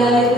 Yeah.